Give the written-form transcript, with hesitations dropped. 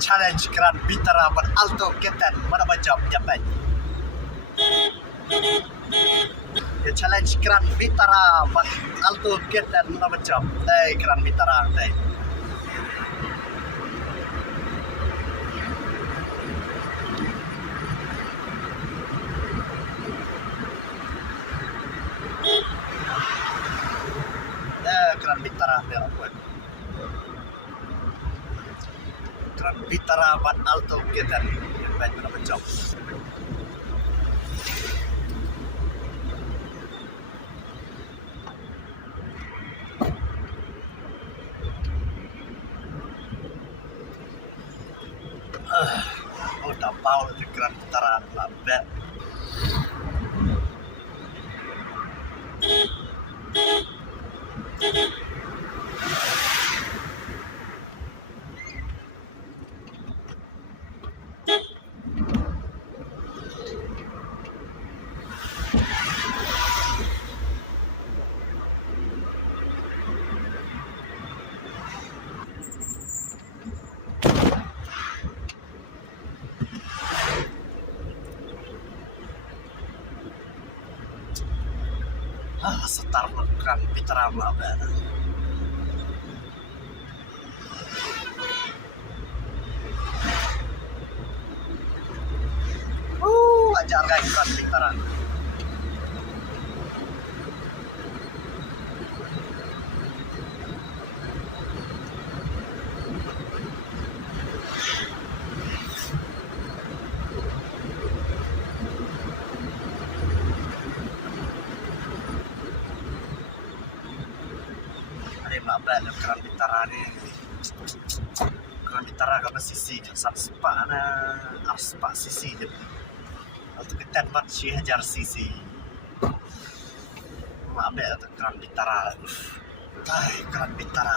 challenge Grand Vitara ber Alto Keten mana macam japan. Challenge Grand Vitara ber Alto Keten mana macam. Grand Vitara teh. Grand Vitara merah buat. Grand Vitara ber Alto Keten mana macam. Udah bau di Grand Vitara lambat. Setar Grand Vitara lambat. Ajar guys Grand Vitara. Lambat Grand Vitara ni. Grand Vitara kalau sisi kasar sepak na, sepak sisi je. Untuk kita buat 1000 cc. Lambat Grand Vitara. Grand Vitara.